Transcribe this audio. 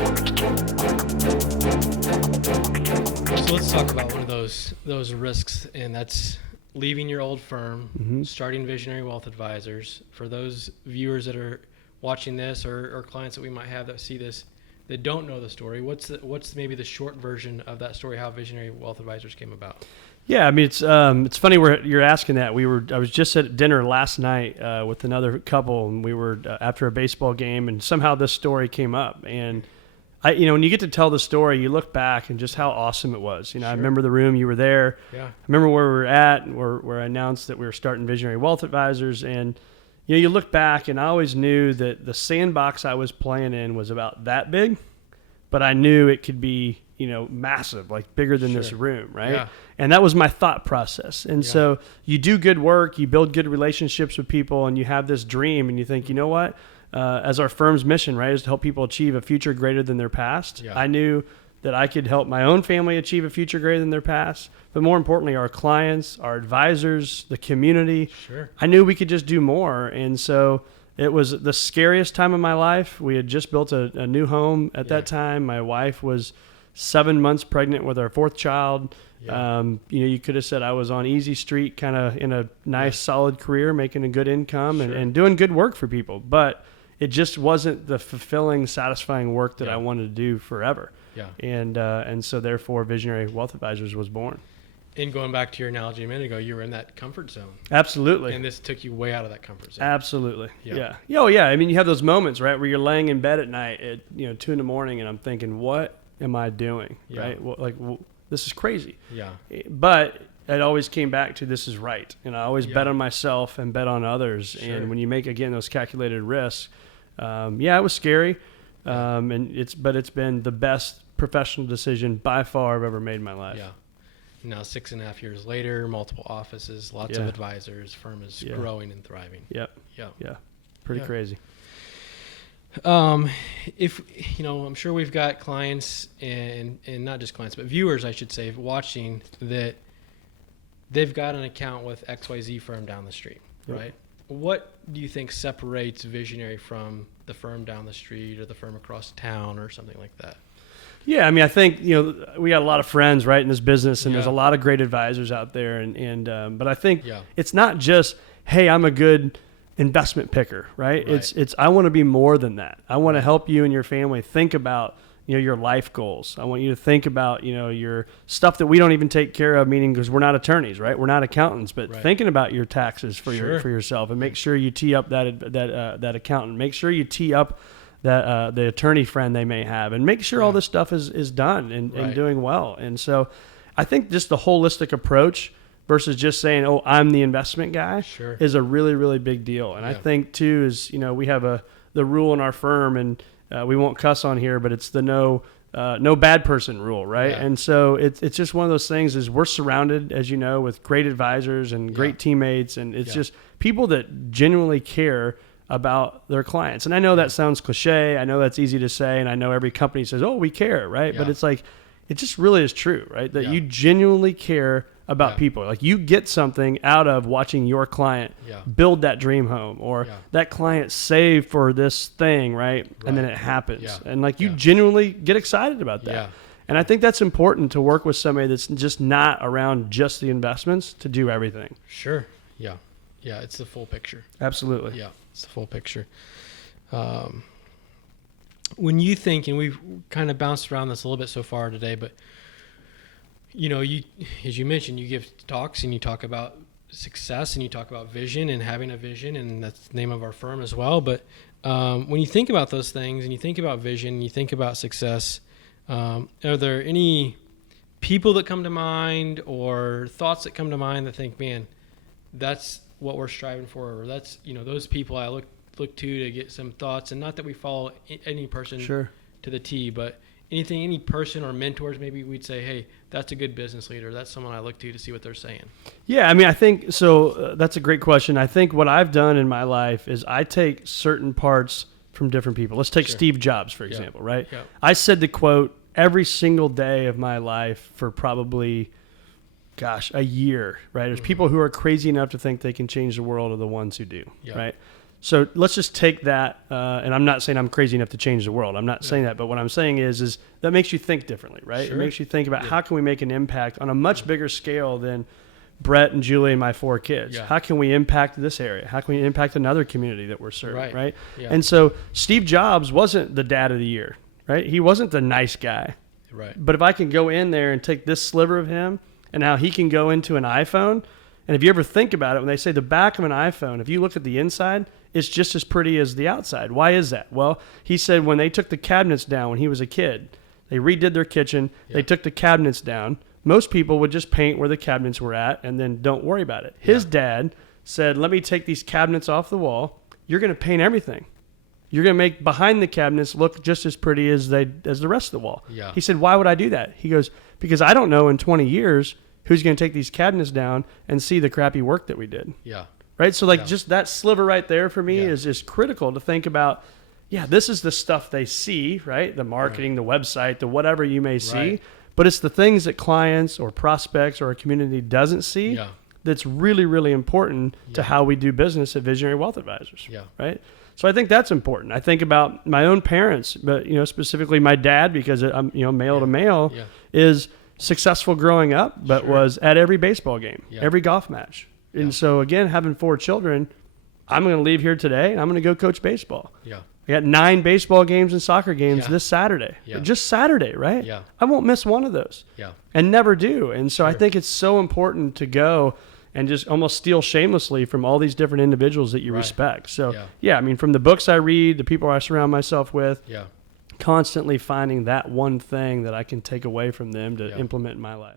So let's talk about one of those risks, and that's leaving your old firm, starting Visionary Wealth Advisors. For those viewers that are watching this, or clients that we might have that see this, that don't know the story, what's maybe the short version of that story, how Visionary Wealth Advisors came about? Yeah, I mean, it's funny you're asking that. I was just at dinner last night with another couple, and we were after a baseball game, and somehow this story came up. And when you get to tell the story, you look back and just how awesome it was. I remember the room, you were there. Yeah. I remember where we were at, and where I announced that we were starting Visionary Wealth Advisors. And you look back, and I always knew that the sandbox I was playing in was about that big, but I knew it could be massive, like bigger than this room, right? Yeah. And that was my thought process. And so you do good work, you build good relationships with people, and you have this dream, and you think, you know what? As our firm's mission, right, is to help people achieve a future greater than their past. Yeah. I knew that I could help my own family achieve a future greater than their past, but more importantly, our clients, our advisors, the community. Sure. I knew we could just do more. And so it was the scariest time of my life. We had just built a new home at that time. My wife was 7 months pregnant with our fourth child. Yeah. You could have said I was on easy street, kind of in a nice, solid career, making a good income and doing good work for people. But it just wasn't the fulfilling, satisfying work that I wanted to do forever. Yeah. And so therefore Visionary Wealth Advisors was born. And going back to your analogy a minute ago, you were in that comfort zone. Absolutely. And this took you way out of that comfort zone. Absolutely. Yeah. Oh yeah. I mean, you have those moments, right, where you're laying in bed at night at 2 a.m, and I'm thinking, what am I doing? Yeah. Right. Well, this is crazy. Yeah. But it always came back to this is right. And I always bet on myself and bet on others. Sure. And when you make, again, those calculated risks, it was scary. And it's been the best professional decision by far I've ever made in my life. Yeah. Now 6.5 years later, multiple offices, lots of advisors, firm is growing and thriving. Yep. Yeah. Pretty crazy. If I'm sure we've got clients and not just clients, but viewers, I should say, watching that they've got an account with XYZ firm down the street, right? What do you think separates Visionary from the firm down the street or the firm across town or something like that? Yeah, I mean, I think we got a lot of friends, right, in this business, and there's a lot of great advisors out there, but I think it's not just, hey, I'm a good investment picker, right? It's I want to be more than that. I want to help you and your family think about your life goals. I want you to think about your stuff that we don't even take care of, meaning because we're not attorneys, right? We're not accountants, but thinking about your taxes for yourself, and make sure you tee up that accountant. Make sure you tee up that the attorney friend they may have, and make sure all this stuff is done and doing well. And so I think just the holistic approach versus just saying, oh, I'm the investment guy is a really, really big deal. And I think too is, we have the rule in our firm, and we won't cuss on here, but it's the no bad person rule, right? And so it's just one of those things is we're surrounded, as you know, with great advisors and great teammates, and it's just people that genuinely care about their clients. And I know that sounds cliche. I know that's easy to say, and I know every company says, oh, we care, right? But it's like, it just really is true, right? That you genuinely care about people. Like you get something out of watching your client build that dream home, or that client save for this thing, right? And then it happens. And like you genuinely get excited about that. And I think that's important to work with somebody that's just not around just the investments to do everything. Sure. Yeah. Yeah. It's the full picture. Absolutely. Yeah. It's the full picture. When you think, and we've kind of bounced around this a little bit so far today, but you, as you mentioned, you give talks and you talk about success and you talk about vision and having a vision, and that's the name of our firm as well. But when you think about those things and you think about vision, and you think about success, are there any people that come to mind or thoughts that come to mind that think, man, that's what we're striving for, or that's, those people I look to get some thoughts? And not that we follow any person to the T, but any person or mentors, maybe we'd say, hey, that's a good business leader. That's someone I look to see what they're saying. Yeah, I mean, I think so. That's a great question. I think what I've done in my life is I take certain parts from different people. Let's take Steve Jobs, for example, right? Yeah. I said the quote every single day of my life for probably, a year, right? There's people who are crazy enough to think they can change the world are the ones who do, right? So let's just take that, and I'm not saying I'm crazy enough to change the world. I'm not saying that, but what I'm saying is that makes you think differently, right? Sure. It makes you think about how can we make an impact on a much bigger scale than Brett and Julie and my 4 kids. Yeah. How can we impact this area? How can we impact another community that we're serving, right? Yeah. And so Steve Jobs wasn't the dad of the year, right? He wasn't the nice guy. Right. But if I can go in there and take this sliver of him and how he can go into an iPhone, and if you ever think about it, when they say the back of an iPhone, if you look at the inside, it's just as pretty as the outside. Why is that? Well, he said when they took the cabinets down when he was a kid, they redid their kitchen, they took the cabinets down. Most people would just paint where the cabinets were at and then don't worry about it. His dad said, let me take these cabinets off the wall. You're going to paint everything. You're going to make behind the cabinets look just as pretty as the rest of the wall. Yeah. He said, why would I do that? He goes, because I don't know in 20 years who's going to take these cabinets down and see the crappy work that we did. Yeah. Right? So just that sliver right there for me is critical to think about, this is the stuff they see, right? The marketing, the website, the whatever you may see. Right. But it's the things that clients or prospects or a community doesn't see that's really, really important to how we do business at Visionary Wealth Advisors. Yeah. Right? So I think that's important. I think about my own parents, but specifically my dad, because I'm male to male, is successful growing up, but was at every baseball game, every golf match. And so again, having 4 children, I'm going to leave here today and I'm going to go coach baseball. Yeah. I got 9 baseball games and soccer games this Saturday. Just Saturday, right? Yeah. I won't miss one of those. Yeah. And never do. And so I think it's so important to go and just almost steal shamelessly from all these different individuals that you respect. So I mean, from the books I read, the people I surround myself with, constantly finding that one thing that I can take away from them to implement in my life.